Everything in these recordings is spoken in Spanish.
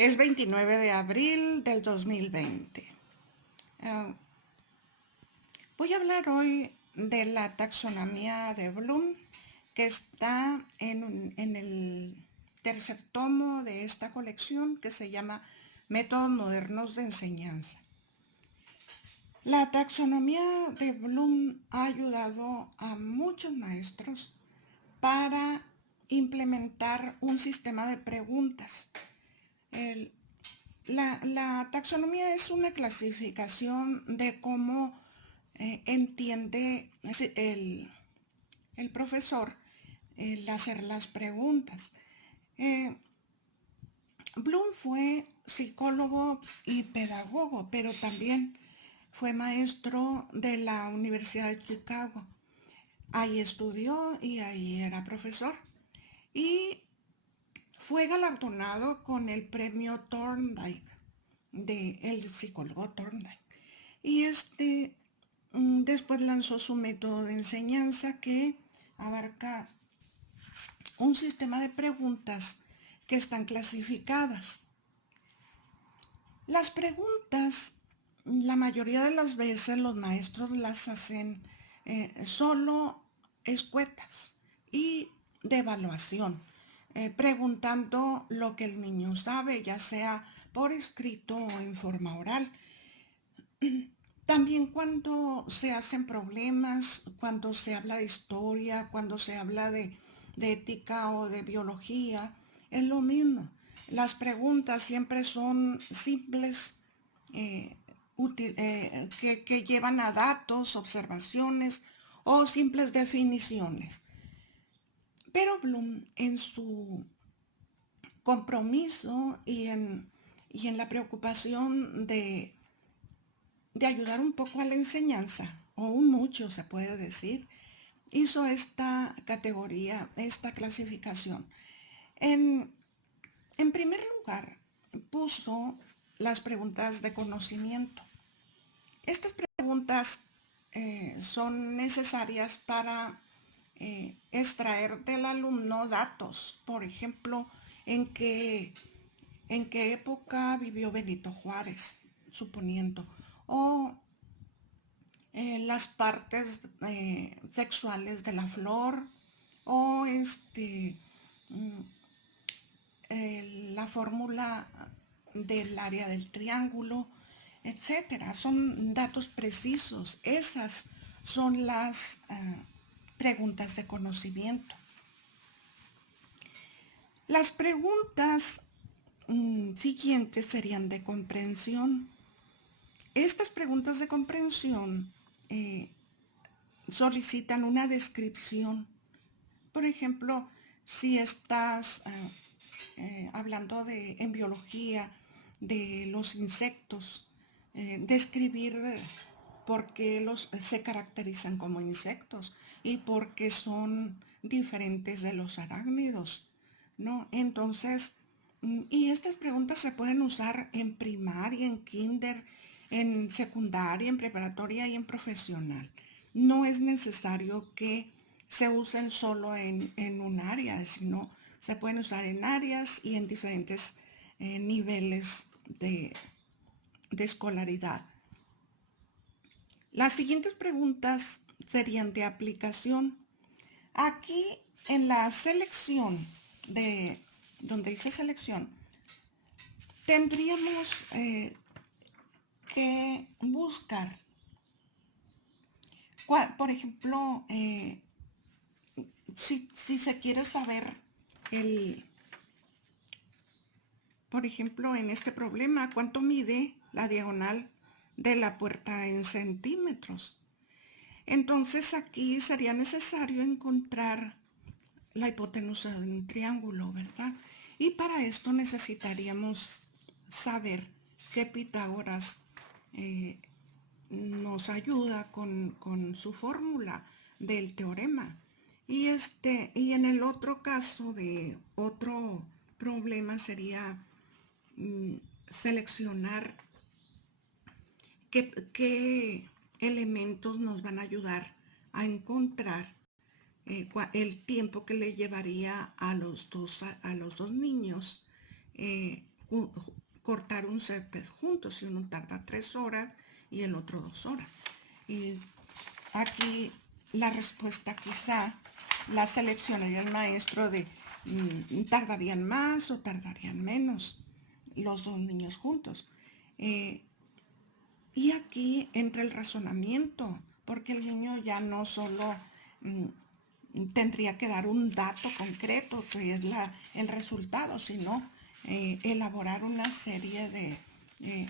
Es 29 de abril del 2020. Ah, Voy a hablar hoy de la taxonomía de Bloom, que está en el tercer tomo de esta colección que se llama Métodos Modernos de Enseñanza. La taxonomía de Bloom ha ayudado a muchos maestros para implementar un sistema de preguntas. El, la taxonomía es una clasificación de cómo entiende el profesor el hacer las preguntas. Eh, Bloom fue psicólogo y pedagogo, pero también fue maestro de la Universidad de Chicago. Ahí estudió y ahí era profesor. Y fue galardonado con el premio Thorndike del psicólogo Thorndike. Y después lanzó su método de enseñanza que abarca un sistema de preguntas que están clasificadas. Las preguntas, la mayoría de las veces los maestros las hacen solo escuetas y de evaluación, preguntando lo que el niño sabe, ya sea por escrito o en forma oral. También cuando se hacen problemas, cuando se habla de historia, cuando se habla de ética o de biología, es lo mismo. Las preguntas siempre son simples, que llevan a datos, observaciones o simples definiciones. Pero Bloom, en su compromiso y en la preocupación de ayudar un poco a la enseñanza, o un mucho se puede decir, hizo esta categoría, esta clasificación. En, en primer lugar, puso las preguntas de conocimiento. Estas preguntas son necesarias para extraer del alumno datos, por ejemplo, en qué, en qué época vivió Benito Juárez, suponiendo, o las partes sexuales de la flor, o mm, la fórmula del área del triángulo, etcétera. Son datos precisos. Esas son las preguntas de conocimiento. Las preguntas siguientes serían de comprensión. Estas preguntas de comprensión eh, solicitan una descripción. Por ejemplo, si estás hablando en biología de los insectos, describir por qué se caracterizan como insectos y por qué son diferentes de los arácnidos, ¿no? Entonces, y estas preguntas se pueden usar en primaria, en kinder, en secundaria, en preparatoria y en profesional. No es necesario que se usen solo en un área, sino se pueden usar en áreas y en diferentes niveles de escolaridad. Las siguientes preguntas serían de aplicación. Aquí en la selección donde dice selección, tendríamos que buscar, por ejemplo, si se quiere saber el, por ejemplo, en este problema, ¿cuánto mide la diagonal de la puerta en centímetros? Entonces aquí sería necesario encontrar la hipotenusa de un triángulo, ¿verdad? Y para esto necesitaríamos saber que Pitágoras nos ayuda con su fórmula del teorema. Y en el otro caso de otro problema sería mm, seleccionar qué elementos nos van a ayudar a encontrar el tiempo que le llevaría a los dos niños cortar un césped juntos, si uno tarda 3 horas y el otro 2 horas. Y aquí la respuesta quizá la seleccionaría el maestro de tardarían más o tardarían menos los dos niños juntos. Y aquí entra el razonamiento, porque el niño ya no solo tendría que dar un dato concreto, que es el resultado, sino elaborar una serie de,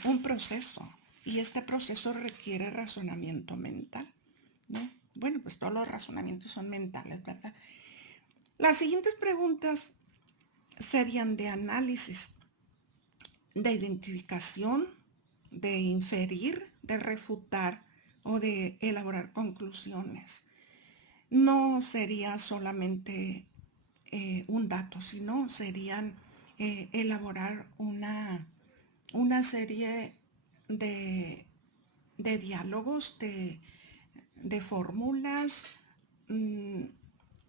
un proceso. Y este proceso requiere razonamiento mental, ¿no? Bueno, pues todos los razonamientos son mentales, ¿verdad? Las siguientes preguntas serían de análisis, de identificación, de inferir, de refutar o de elaborar conclusiones. No sería solamente un dato, sino serían elaborar una serie de diálogos, de fórmulas,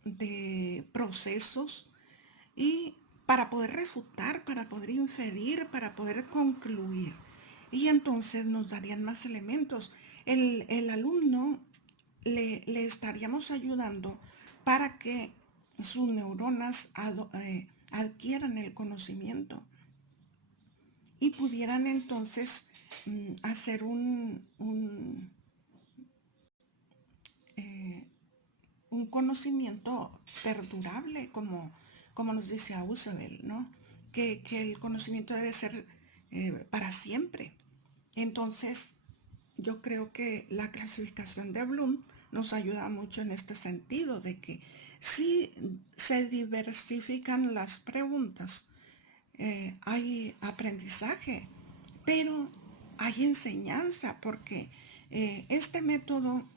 de procesos, y para poder refutar, para poder inferir, para poder concluir. Y entonces nos darían más elementos. El alumno le estaríamos ayudando para que sus neuronas adquieran el conocimiento y pudieran entonces hacer un conocimiento perdurable, como nos dice Ausubel, ¿no? Que el conocimiento debe ser para siempre. Entonces, yo creo que la clasificación de Bloom nos ayuda mucho en este sentido, de que si se diversifican las preguntas, hay aprendizaje, pero hay enseñanza, porque este método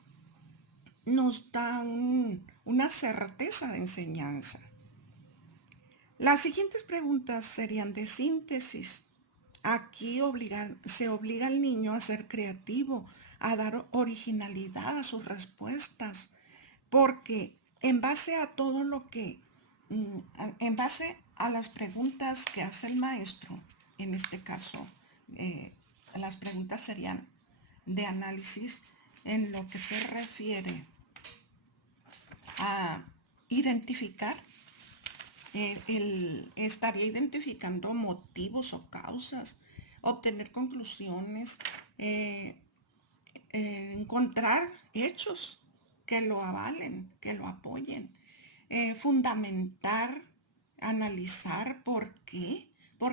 nos da una certeza de enseñanza. Las siguientes preguntas serían de síntesis. Aquí se obliga al niño a ser creativo, a dar originalidad a sus respuestas, porque en base a todo lo que, en base a las preguntas que hace el maestro, en este caso, las preguntas serían de análisis en lo que se refiere a identificar, él estaría identificando motivos o causas, obtener conclusiones, encontrar hechos que lo avalen, que lo apoyen, fundamentar, analizar por qué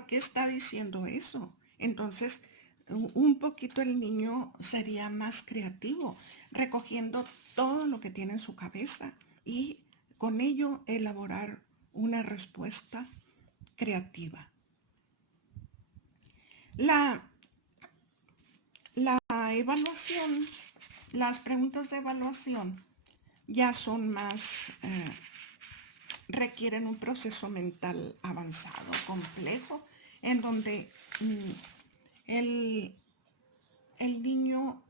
está diciendo eso. Entonces, un poquito el niño sería más creativo, recogiendo todo lo que tiene en su cabeza y con ello elaborar una respuesta creativa. La evaluación, las preguntas de evaluación ya son más, requieren un proceso mental avanzado, complejo, en donde el niño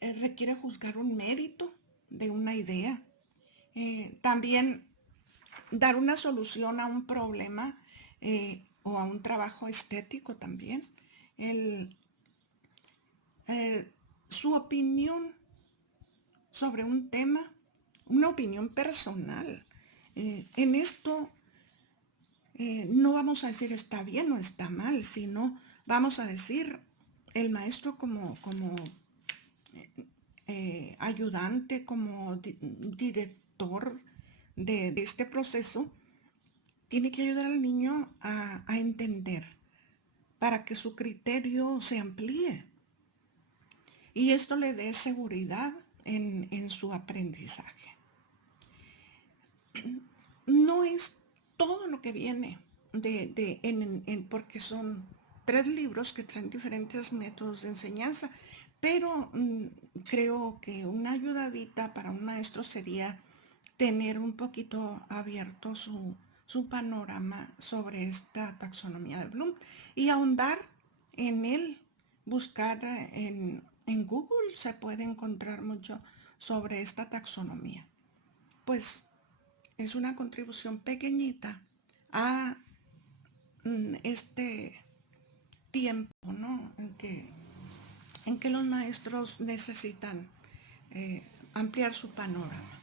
requiere juzgar un mérito de una idea, también dar una solución a un problema o a un trabajo estético también. Su opinión sobre un tema, una opinión personal. En esto no vamos a decir está bien o está mal, sino vamos a decir el maestro como ayudante, como director de este proceso, tiene que ayudar al niño a entender para que su criterio se amplíe y esto le dé seguridad en su aprendizaje. No es todo lo que viene porque son 3 libros que traen diferentes métodos de enseñanza, pero creo que una ayudadita para un maestro sería tener un poquito abierto su panorama sobre esta taxonomía de Bloom y ahondar en él, buscar en Google se puede encontrar mucho sobre esta taxonomía. Pues es una contribución pequeñita a este tiempo, ¿no? En que los maestros necesitan ampliar su panorama.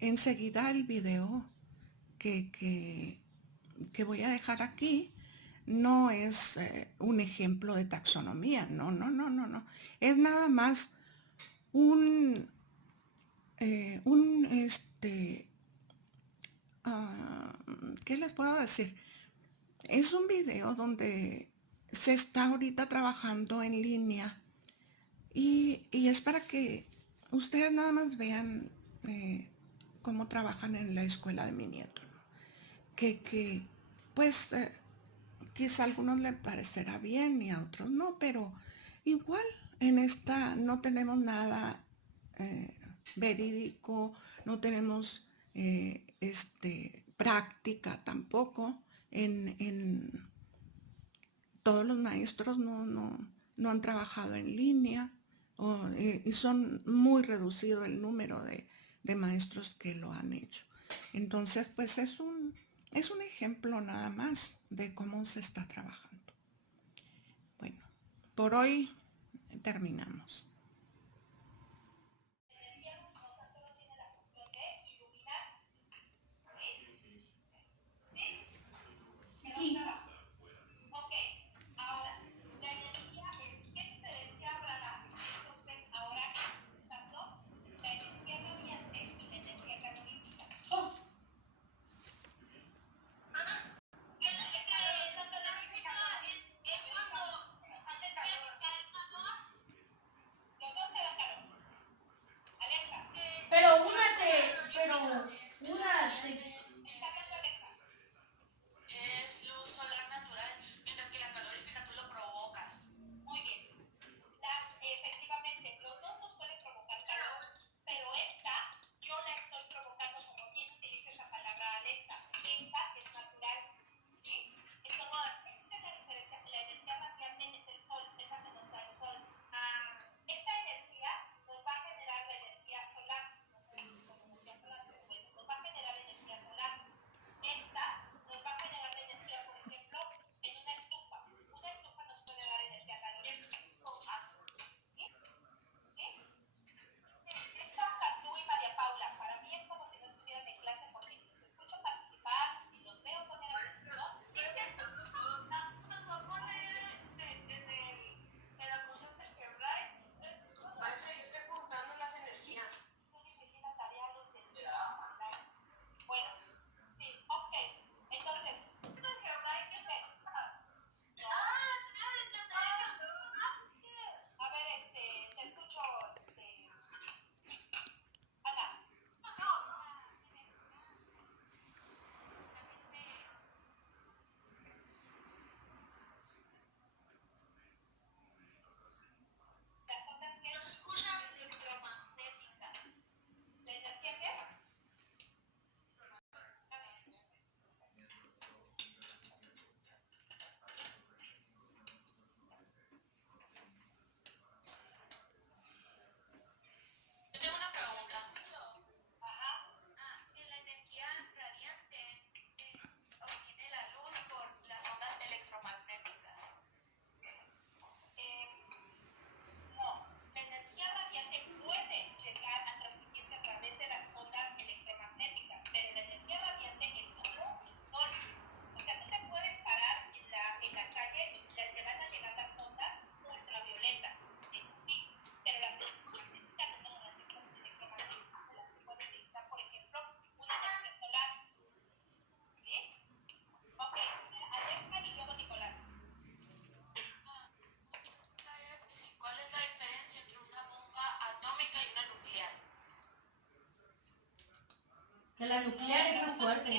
Enseguida el video que voy a dejar aquí no es un ejemplo de taxonomía, no. Es nada más un, ¿qué les puedo decir? Es un video donde se está ahorita trabajando en línea y es para que ustedes nada más vean cómo trabajan en la escuela de mi nieto, ¿no? Pues quizá a algunos les parecerá bien y a otros no, pero igual en esta no tenemos nada verídico, no tenemos práctica tampoco. Todos los maestros no han trabajado en línea y son muy reducido el número de maestros que lo han hecho. Entonces, pues es un ejemplo nada más de cómo se está trabajando. Bueno, por hoy terminamos. Sí. Que la nuclear es más fuerte.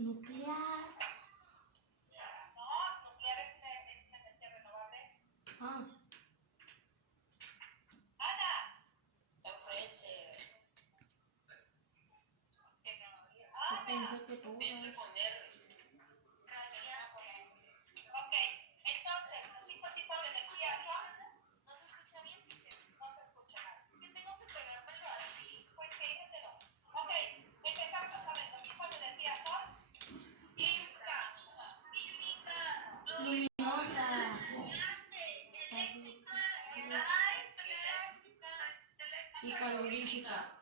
Nuclear. No, nuclear es energía renovable. Ah, Ana. Está enfrente. yo pensé que tú. Pienso poner. Ok, entonces, los 5 tipos de energía son. ¿No se escucha bien, dice? No se escucha nada. ¿Qué tengo que pegármelo así? Pues que no. Ok, empezamos otra vez. Los tipos de energía son. Química, Luminosa. eléctrica, Y calorífica.